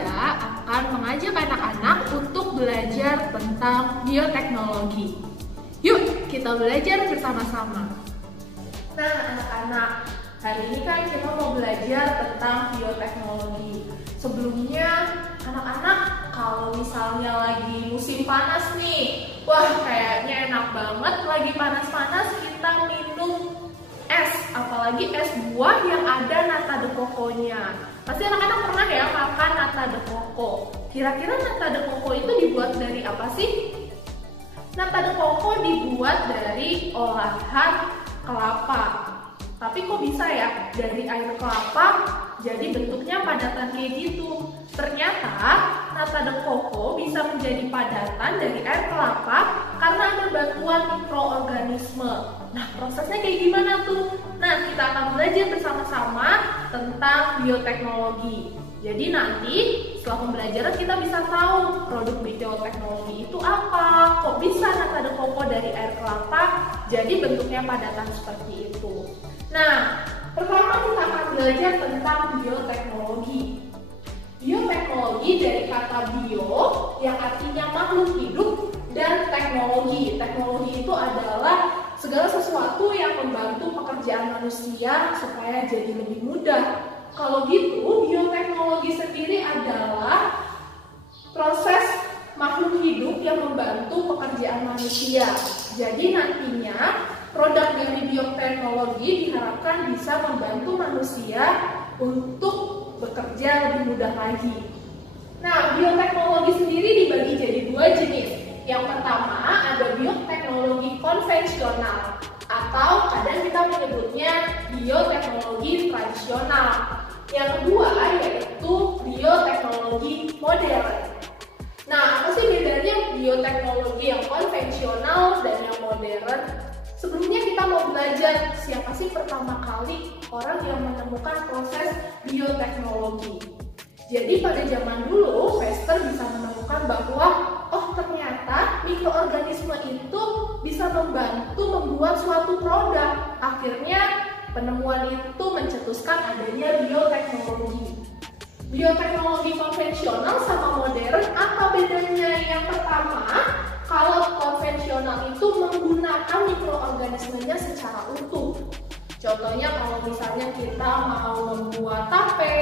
Anda akan mengajak anak-anak untuk belajar tentang bioteknologi. Yuk, kita belajar bersama-sama. Nah, anak-anak, hari ini kan kita mau belajar tentang bioteknologi. Sebelumnya, anak-anak kalau misalnya lagi musim panas nih, wah kayaknya enak banget lagi panas-panas kita minum es, apalagi es buah yang ada nata de coco-nya. Pasti anak-anak pernah ya makan nata de coco. Kira-kira nata de coco itu dibuat dari apa sih? Nata de coco dibuat dari olahan kelapa. Tapi kok bisa ya dari air kelapa jadi bentuknya padatan kayak gitu? Ternyata nata de coco bisa menjadi padatan dari air kelapa karena ada bantuan mikroorganisme. Nah, prosesnya kayak gimana tuh? Nah, kita akan belajar bersama-sama tentang bioteknologi. Jadi nanti setelah pembelajaran kita bisa tahu produk bioteknologi itu apa, kok bisa nata de coco dari air kelapa jadi bentuknya padatan seperti itu. Nah, pertama kita akan belajar tentang bioteknologi. Bioteknologi dari kata bio yang artinya makhluk hidup dan teknologi. Teknologi itu adalah segala sesuatu yang membantu pekerjaan manusia supaya jadi lebih mudah. Kalau gitu, bioteknologi sendiri adalah proses makhluk hidup yang membantu pekerjaan manusia. Jadi nantinya produk dari bioteknologi diharapkan bisa membantu manusia untuk bekerja lebih mudah lagi. Nah, bioteknologi sendiri dibagi jadi dua jenis. Yang pertama ada bioteknologi konvensional atau kadang kita menyebutnya bioteknologi tradisional. Yang kedua yaitu bioteknologi modern. Nah, apa sih bedanya bioteknologi yang konvensional dan yang modern? Sebelumnya kita mau belajar siapa sih pertama kali orang yang menemukan proses bioteknologi. Jadi pada zaman dulu, Pasteur bisa menemukan bahwa ternyata mikroorganisme itu bisa membantu membuat suatu produk. Akhirnya penemuan itu mencetuskan adanya bioteknologi. Bioteknologi konvensional sama modern apa bedanya? Yang pertama, kalau konvensional itu menggunakan mikroorganismenya secara utuh. Contohnya kalau misalnya kita mau membuat tape,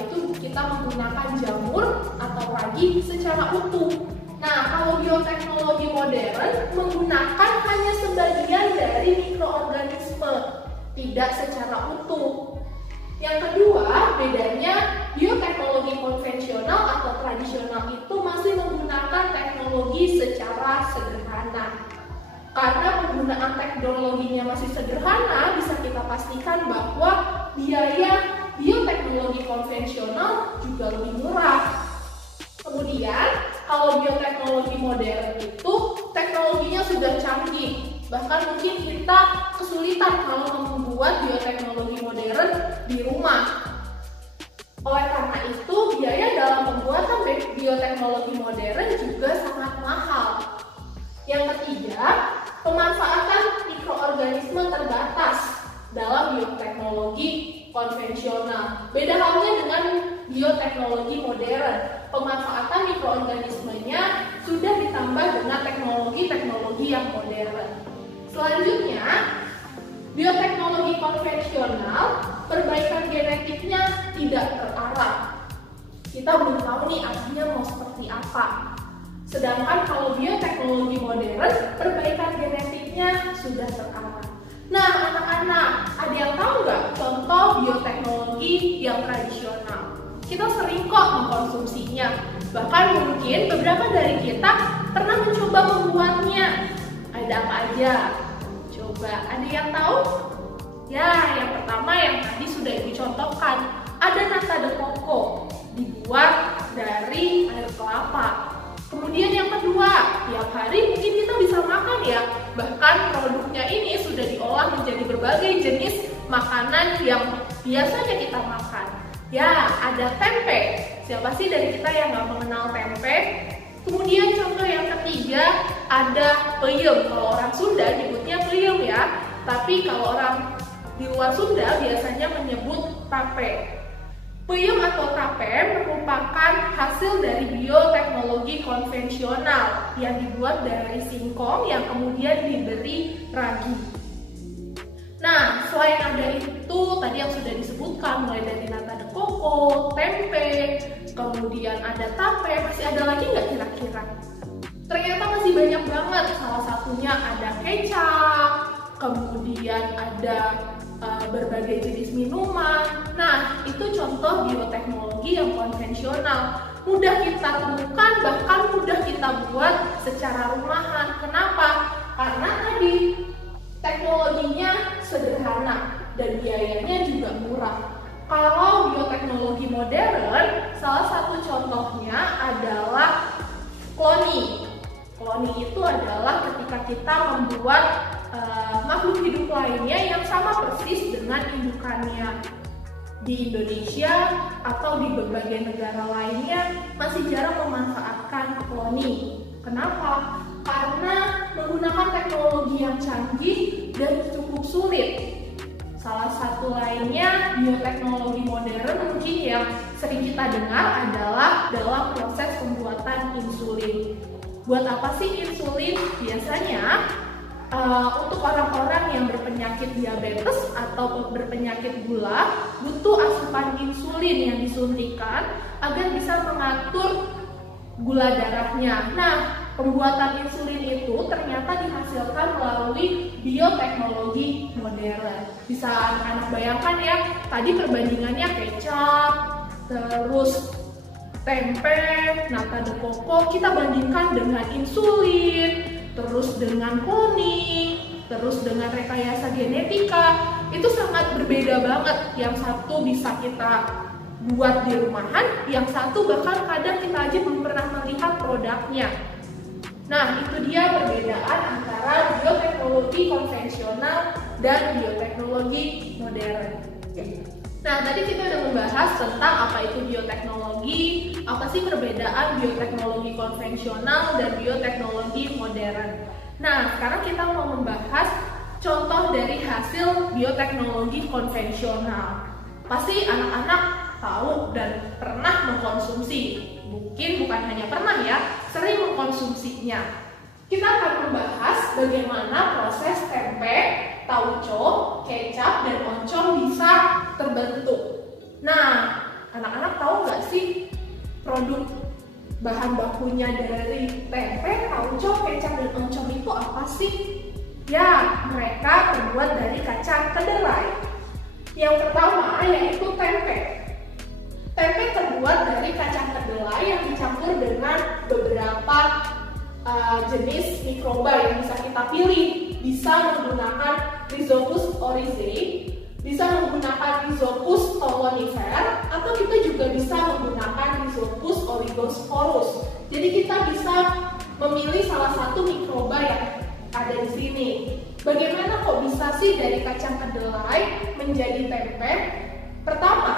itu kita menggunakan jamur atau ragi secara utuh. Nah, kalau bioteknologi modern menggunakan hanya sebagian dari mikroorganisme, tidak secara utuh. Yang kedua, bedanya bioteknologi konvensional atau tradisional itu masih menggunakan teknologi secara sederhana. Karena penggunaan teknologinya masih sederhana, bisa kita pastikan bahwa biaya bioteknologi konvensional juga lebih murah. Kemudian, kalau bioteknologi modern itu teknologinya sudah canggih. Bahkan mungkin kita kesulitan kalau membuat bioteknologi modern di rumah. Oleh karena itu, biaya dalam pembuatan bioteknologi modern juga sangat mahal. Yang ketiga, pemanfaatan mikroorganisme terbatas dalam bioteknologi konvensional. Beda halnya dengan bioteknologi modern. Pemanfaatan mikroorganismenya sudah ditambah dengan teknologi-teknologi yang modern. Selanjutnya, bioteknologi konvensional, perbaikan genetiknya tidak terarah. Kita belum tahu nih artinya mau seperti apa. Sedangkan kalau bioteknologi modern, perbaikan genetiknya sudah terarah. Nah, anak-anak, ada yang tahu nggak contoh bioteknologi yang tradisional? Kita sering kok mengkonsumsinya. Bahkan mungkin beberapa dari kita pernah mencoba membuatnya. Ada apa aja? Coba, ada yang tahu? Ya, yang pertama yang tadi sudah Ibu contohkan. Ada nata de coco, dibuat dari air kelapa. Kemudian yang kedua, tiap hari mungkin kita bisa makan ya. Bahkan produknya ini sudah diolah menjadi berbagai jenis makanan yang biasanya kita makan. Ya, ada tempe. Siapa sih dari kita yang nggak mengenal tempe? Kemudian contoh yang ketiga, ada peyem. Kalau orang Sunda nyebutnya peyem ya. Tapi kalau orang di luar Sunda biasanya menyebut tape. Peyem atau tape merupakan hasil dari bioteknologi konvensional yang dibuat dari singkong yang kemudian diberi ragi. Nah, selain ada itu tadi yang sudah disebutkan, mulai dari nata de coco, tempe, kemudian ada tape, masih ada lagi nggak kira-kira? Ternyata masih banyak banget, salah satunya ada kecap, kemudian ada berbagai jenis minuman. Nah, itu contoh bioteknologi yang konvensional. Mudah kita temukan, bahkan mudah kita buat secara rumahan. Kenapa? Karena tadi teknologinya sederhana dan biayanya juga murah. Kalau bioteknologi modern, salah satu contohnya adalah cloning. Cloning itu adalah ketika kita membuat makhluk hidup lainnya yang sama persis dengan indukannya. Di Indonesia atau di berbagai negara lainnya masih jarang memanfaatkan cloning. Kenapa? Karena menggunakan teknologi yang canggih dan cukup sulit. Salah satu lainnya bioteknologi modern mungkin yang sering kita dengar adalah dalam proses pembuatan insulin. Buat apa sih insulin? Biasanya untuk orang-orang yang berpenyakit diabetes atau berpenyakit gula butuh asupan insulin yang disuntikan agar bisa mengatur gula darahnya. Nah, pembuatan insulin itu ternyata dihasilkan melalui bioteknologi modern. Bisa anak-anak bayangkan ya, tadi perbandingannya kecap, terus tempe, nata de coco, kita bandingkan dengan insulin, terus dengan cloning, terus dengan rekayasa genetika, itu sangat berbeda banget. Yang satu bisa kita buat di rumahan, yang satu bahkan kadang kita aja belum pernah melihat produknya. Nah, itu dia perbedaan antara bioteknologi konvensional dan bioteknologi modern. Nah, tadi kita udah membahas tentang apa itu bioteknologi, apa sih perbedaan bioteknologi konvensional dan bioteknologi modern. Nah, sekarang kita mau membahas contoh dari hasil bioteknologi konvensional. Pasti anak-anak tahu dan pernah mengkonsumsi. Mungkin bukan hanya pernah ya, sering mengkonsumsinya. Kita akan membahas bagaimana proses tempe, tauco, kecap, dan oncom bisa terbentuk. Nah, anak-anak tahu nggak sih produk bahan bakunya dari tempe, tauco, kecap, dan oncom itu apa sih? Ya, mereka terbuat dari kacang kedelai. Yang pertama yaitu tempe. Tempe terbuat dari kacang kedelai yang dicampur dengan beberapa jenis mikroba yang bisa kita pilih. Bisa menggunakan Rhizopus oryzae, bisa menggunakan Rhizopus stolonifer, atau kita juga bisa menggunakan Rhizopus oligosporus. Jadi kita bisa memilih salah satu mikroba yang ada di sini. Bagaimana kok bisa sih dari kacang kedelai menjadi tempe? Pertama,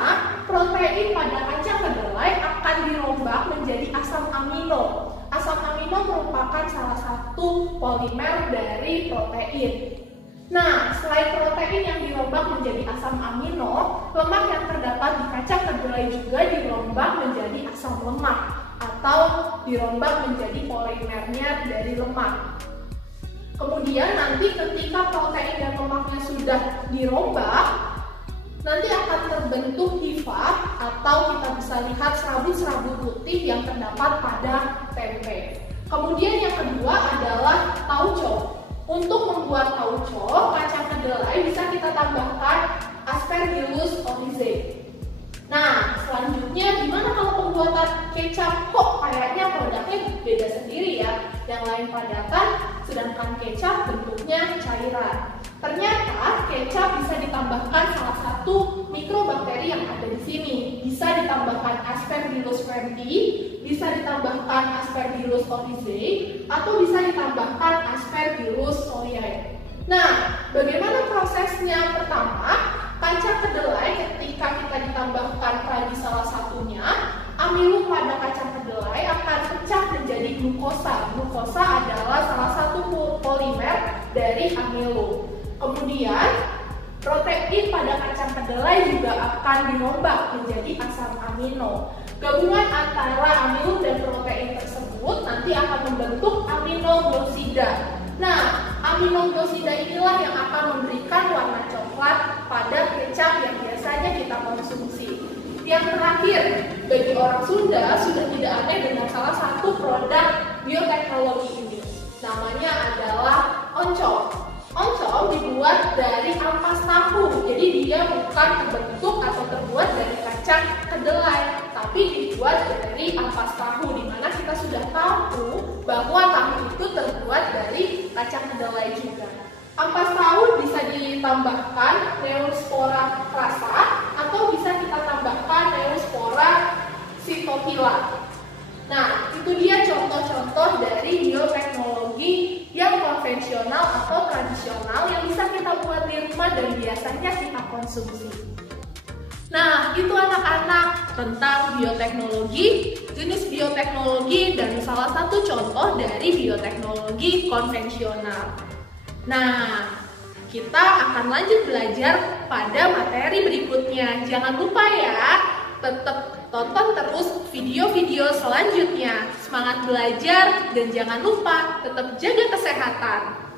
protein pada kacang kedelai akan dirombak menjadi asam amino. Asam amino merupakan salah satu polimer dari protein. Nah, selain protein yang dirombak menjadi asam amino, lemak yang terdapat di kacang kedelai juga dirombak menjadi asam lemak atau dirombak menjadi polimernya dari lemak. Kemudian nanti ketika protein dan lemaknya sudah dirombak, nanti akan terbentuk hifa atau kita bisa lihat serabut-serabut putih yang terdapat pada tempe. Kemudian yang kedua adalah tauco. Untuk membuat tauco, kacang kedelai bisa kita tambahkan Aspergillus oryzae. Nah, selanjutnya gimana kalau pembuatan kecap? Kok kayaknya produknya beda sendiri ya? Yang lain padatan, sedangkan kecap bentuknya cairan. Ternyata kecap bisa ditambahkan salah satu mikrobakteri yang ada di sini. Bisa ditambahkan Aspergillus frambi, bisa ditambahkan Aspergillus oryzae, atau bisa ditambahkan Aspergillus soliae. Nah, bagaimana prosesnya? Pertama, kacang kedelai ketika kita ditambahkan ragi salah satunya, amilum pada kacang kedelai akan pecah menjadi glukosa. Glukosa adalah salah satu polimer dari amilum. Kemudian Protein pada kacang kedelai juga akan dirombak menjadi asam amino. Gabungan antara amino dan protein tersebut nanti akan membentuk aminoglosida. Nah, aminoglosida inilah yang akan memberikan warna coklat pada kecap yang biasanya kita konsumsi. Yang terakhir, bagi orang Sunda sudah tidak aneh dengan salah satu produk bioteknologi ini. Namanya adalah oncom. Oncom dibuat dari ampas tahu, jadi dia bukan terbentuk atau terbuat dari kacang kedelai, tapi dibuat dari ampas tahu, di mana kita sudah tahu bahwa tahu itu terbuat dari kacang kedelai juga. Ampas tahu bisa ditambahkan Neospora crassa atau bisa kita tambahkan Neospora cytophylla. Nah, itu dia contoh-contoh dari bioteknologi yang konvensional atau tradisional yang bisa kita buat di rumah dan biasanya kita konsumsi. Nah, itu anak-anak tentang bioteknologi, jenis bioteknologi, dan salah satu contoh dari bioteknologi konvensional. Nah, kita akan lanjut belajar pada materi berikutnya. Jangan lupa ya, tetap tonton terus video-video selanjutnya. Semangat belajar dan jangan lupa tetap jaga kesehatan.